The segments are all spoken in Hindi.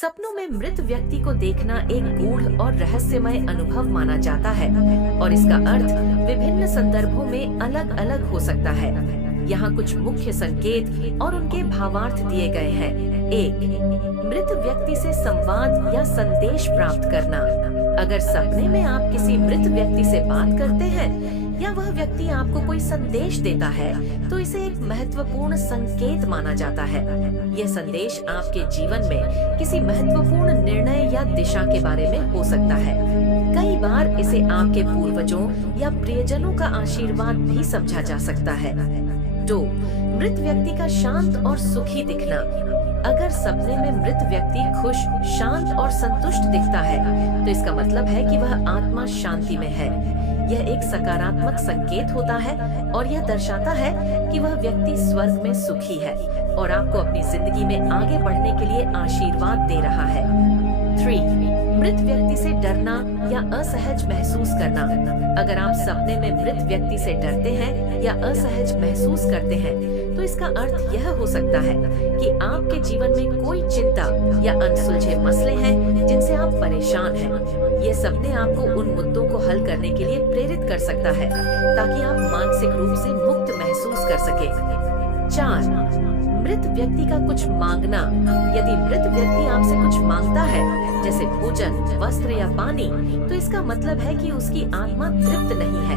सपनों में मृत व्यक्ति को देखना एक गूढ़ और रहस्यमय अनुभव माना जाता है और इसका अर्थ विभिन्न संदर्भों में अलग-अलग हो सकता है। यहाँ कुछ मुख्य संकेत और उनके भावार्थ दिए गए हैं। 1. मृत व्यक्ति से संवाद या संदेश प्राप्त करना। अगर सपने में आप किसी मृत व्यक्ति से बात करते हैं या वह व्यक्ति आपको कोई संदेश देता है तो इसे एक महत्वपूर्ण संकेत माना जाता है। यह संदेश आपके जीवन में किसी महत्वपूर्ण निर्णय या दिशा के बारे में हो सकता है। कई बार इसे आपके पूर्वजों या प्रियजनों का आशीर्वाद भी समझा जा सकता है। 2. मृत व्यक्ति का शांत और सुखी दिखना। अगर सपने में मृत व्यक्ति खुश, शांत और संतुष्ट दिखता है तो इसका मतलब है कि वह आत्मा शांति में है। यह एक सकारात्मक संकेत होता है और यह दर्शाता है कि वह व्यक्ति स्वर्ग में सुखी है और आपको अपनी जिंदगी में आगे बढ़ने के लिए आशीर्वाद दे रहा है। 3. मृत व्यक्ति से डरना या असहज महसूस करना। अगर आप सपने में मृत व्यक्ति से डरते हैं या असहज महसूस करते हैं तो इसका अर्थ यह हो सकता है कि आपके जीवन में कोई चिंता या अनसुलझे मसले हैं जिनसे आप परेशान हैं। ये सपने आपको उन मुद्दों को हल करने के लिए प्रेरित कर सकता है ताकि आप मानसिक रूप से मुक्त महसूस कर सके। 4. मृत व्यक्ति का कुछ मांगना। यदि मृत व्यक्ति आपसे कुछ मांगता है जैसे भोजन, वस्त्र या पानी तो इसका मतलब है कि उसकी आत्मा तृप्त नहीं है।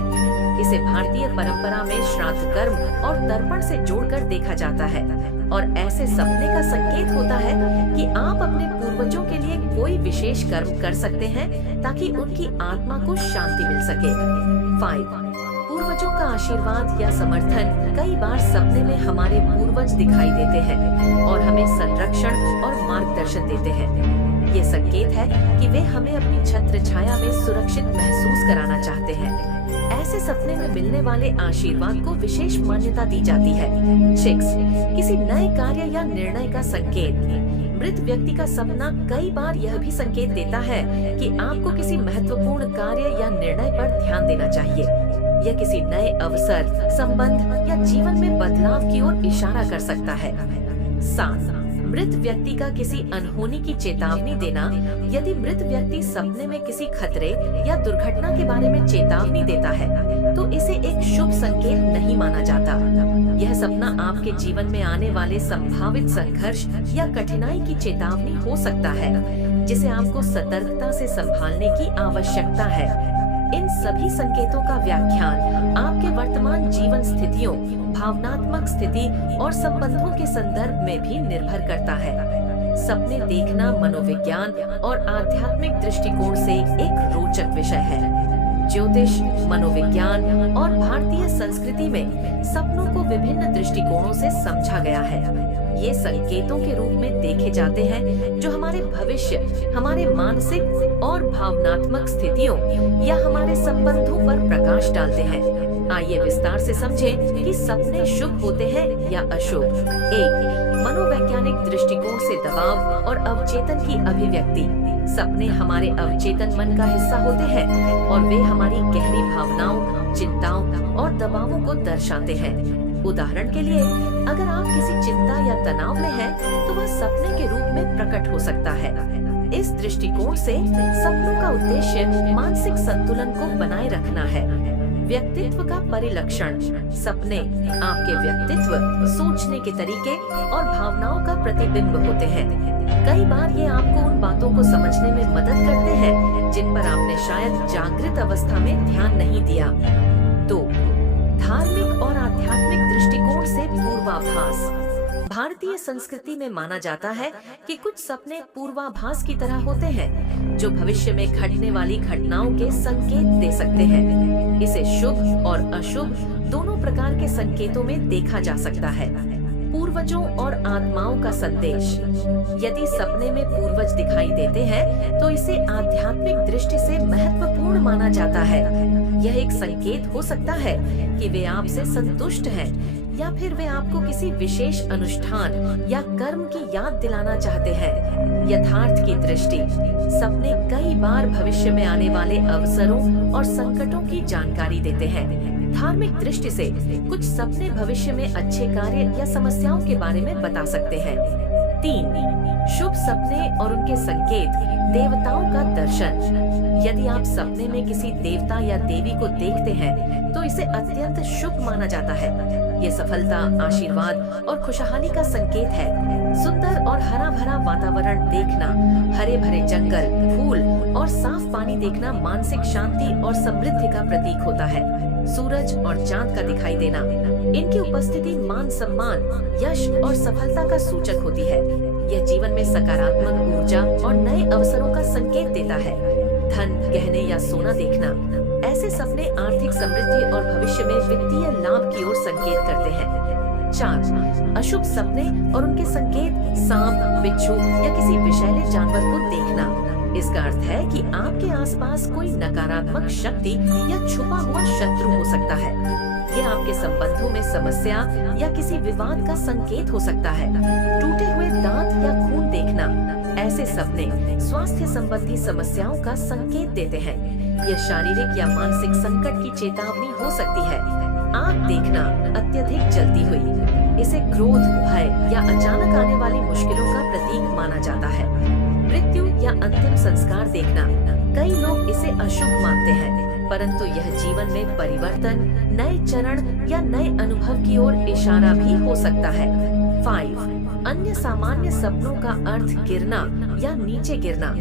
इसे भारतीय परंपरा में श्राद्ध कर्म और तर्पण से जोड़कर देखा जाता है और ऐसे सपने का संकेत होता है कि आप अपने पूर्वजों के लिए कोई विशेष कर्म कर सकते हैं ताकि उनकी आत्मा को शांति मिल सके। 5. पूर्वजों का आशीर्वाद या समर्थन। कई बार सपने में हमारे पूर्वज दिखाई देते हैं और हमें संरक्षण और मार्गदर्शन देते हैं। ये संकेत है कि वे हमें अपनी छत्र छाया में सुरक्षित महसूस कराना चाहते हैं। ऐसे सपने में मिलने वाले आशीर्वाद को विशेष मान्यता दी जाती है। 6. किसी नए कार्य या निर्णय का संकेत। मृत व्यक्ति का सपना कई बार यह भी संकेत देता है कि आपको किसी महत्वपूर्ण कार्य या निर्णय पर ध्यान देना चाहिए। यह किसी नए अवसर, संबंध या जीवन में बदलाव की ओर इशारा कर सकता है। 7. मृत व्यक्ति का किसी अनहोनी की चेतावनी देना। यदि मृत व्यक्ति सपने में किसी खतरे या दुर्घटना के बारे में चेतावनी देता है तो इसे एक शुभ संकेत नहीं माना जाता। यह सपना आपके जीवन में आने वाले संभावित संघर्ष या कठिनाई की चेतावनी हो सकता है जिसे आपको सतर्कता से संभालने की आवश्यकता है। इन सभी संकेतों का व्याख्यान आपके वर्तमान जीवन स्थितियों, भावनात्मक स्थिति और संबंधों के संदर्भ में भी निर्भर करता है। सपने देखना मनोविज्ञान और आध्यात्मिक दृष्टिकोण से एक रोचक विषय है। ज्योतिष, मनोविज्ञान और भारतीय संस्कृति में सपनों को विभिन्न दृष्टिकोणों से समझा गया है। ये संकेतों के रूप में देखे जाते हैं जो हमारे भविष्य, हमारे मानसिक और भावनात्मक स्थितियों या हमारे संबंधों पर प्रकाश डालते हैं। आइए विस्तार से समझें कि सपने शुभ होते हैं या अशुभ। 1. मनोवैज्ञानिक दृष्टिकोण से दबाव और अवचेतन की अभिव्यक्ति। सपने हमारे अवचेतन मन का हिस्सा होते हैं और वे हमारी गहरी भावनाओं, चिंताओं और दबावों को दर्शाते हैं। उदाहरण के लिए, अगर आप किसी चिंता या तनाव में हैं, तो वह सपने के रूप में प्रकट हो सकता है। इस दृष्टिकोण से सपनों का उद्देश्य मानसिक संतुलन को बनाए रखना है। व्यक्तित्व का परिलक्षण। सपने आपके व्यक्तित्व, सोचने के तरीके और भावनाओं का प्रतिबिंब होते हैं। कई बार ये आपको उन बातों को समझने में मदद करते हैं जिन पर आपने शायद जागृत अवस्था में ध्यान नहीं दिया। 2. धार्मिक और आध्यात्मिक दृष्टिकोण से पूर्वाभास। भारतीय संस्कृति में माना जाता है कि कुछ सपने पूर्वाभास की तरह होते हैं जो भविष्य में घटने वाली घटनाओं के संकेत दे सकते हैं। इसे शुभ और अशुभ दोनों प्रकार के संकेतों में देखा जा सकता है। पूर्वजों और आत्माओं का संदेश। यदि सपने में पूर्वज दिखाई देते हैं तो इसे आध्यात्मिक दृष्टि से महत्वपूर्ण माना जाता है। यह एक संकेत हो सकता है कि वे आपसे संतुष्ट हैं या फिर वे आपको किसी विशेष अनुष्ठान या कर्म की याद दिलाना चाहते हैं। यथार्थ की दृष्टि। सपने कई बार भविष्य में आने वाले अवसरों और संकटों की जानकारी देते हैं। धार्मिक दृष्टि से कुछ सपने भविष्य में अच्छे कार्य या समस्याओं के बारे में बता सकते हैं। 3. शुभ सपने और उनके संकेत। देवताओं का दर्शन। यदि आप सपने में किसी देवता या देवी को देखते हैं तो इसे अत्यंत शुभ माना जाता है। ये सफलता, आशीर्वाद और खुशहाली का संकेत है। सुंदर और हरा भरा वातावरण देखना, हरे भरे जंगल, फूल और साफ पानी देखना मानसिक शांति और समृद्धि का प्रतीक होता है। सूरज और चांद का दिखाई देना, इनकी उपस्थिति मान सम्मान, यश और सफलता का सूचक होती है। यह जीवन में सकारात्मक ऊर्जा और नए अवसरों का संकेत देता है। धन, गहने या सोना देखना, ऐसे सपने आर्थिक समृद्धि और भविष्य में वित्तीय लाभ की ओर संकेत करते हैं। 4. अशुभ सपने और उनके संकेत। सांप, बिच्छू या किसी विषैले जानवर को देखना। इसका अर्थ है कि आपके आसपास कोई नकारात्मक शक्ति या छुपा हुआ शत्रु हो सकता है। यह आपके संबंधों में समस्या या किसी विवाद का संकेत हो सकता है। टूटे हुए दांत या खून देखना, ऐसे सपने स्वास्थ्य संबंधी समस्याओं का संकेत देते हैं। यह शारीरिक या मानसिक संकट की चेतावनी हो सकती है। आग देखना अत्यधिक जलती हुई, इसे क्रोध, भय या अचानक आने वाली मुश्किलों का प्रतीक माना जाता है। मृत्यु या अंतिम संस्कार देखना, कई लोग इसे अशुभ मानते हैं, परंतु यह जीवन में परिवर्तन, नए चरण या नए अनुभव की ओर इशारा भी हो सकता है। 5. अन्य सामान्य सपनों का अर्थ। गिरना या नीचे गिरना,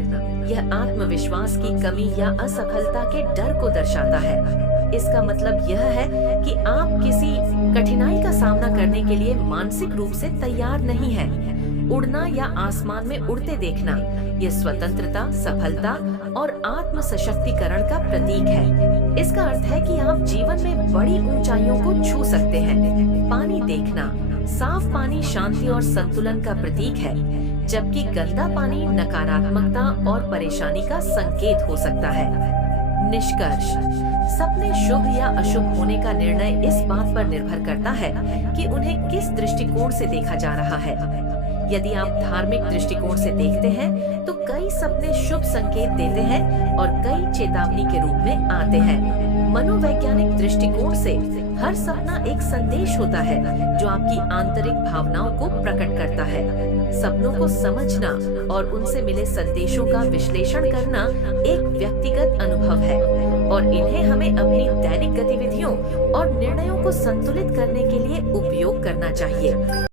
यह आत्मविश्वास की कमी या असफलता के डर को दर्शाता है। इसका मतलब यह है कि आप किसी कठिनाई का सामना करने के लिए मानसिक रूप से तैयार नहीं हैं। उड़ना या आसमान में उड़ते देखना, यह स्वतंत्रता, सफलता और आत्म सशक्तिकरण का प्रतीक है। इसका अर्थ है कि आप जीवन में बड़ी ऊंचाइयों को छू सकते हैं। पानी देखना, साफ पानी शांति और संतुलन का प्रतीक है, जबकि गंदा पानी नकारात्मकता और परेशानी का संकेत हो सकता है। निष्कर्ष, सपने शुभ या अशुभ होने का निर्णय इस बात पर निर्भर करता है कि उन्हें किस दृष्टिकोण से देखा जा रहा है। यदि आप धार्मिक दृष्टिकोण से देखते हैं तो कई सपने शुभ संकेत देते हैं और कई चेतावनी के रूप में आते हैं। मनोवैज्ञानिक दृष्टिकोण से हर सपना एक संदेश होता है जो आपकी आंतरिक भावनाओं को प्रकट करता है। सपनों को समझना और उनसे मिले संदेशों का विश्लेषण करना एक व्यक्तिगत अनुभव है और इन्हें हमें अपनी दैनिक गतिविधियों और निर्णयों को संतुलित करने के लिए उपयोग करना चाहिए।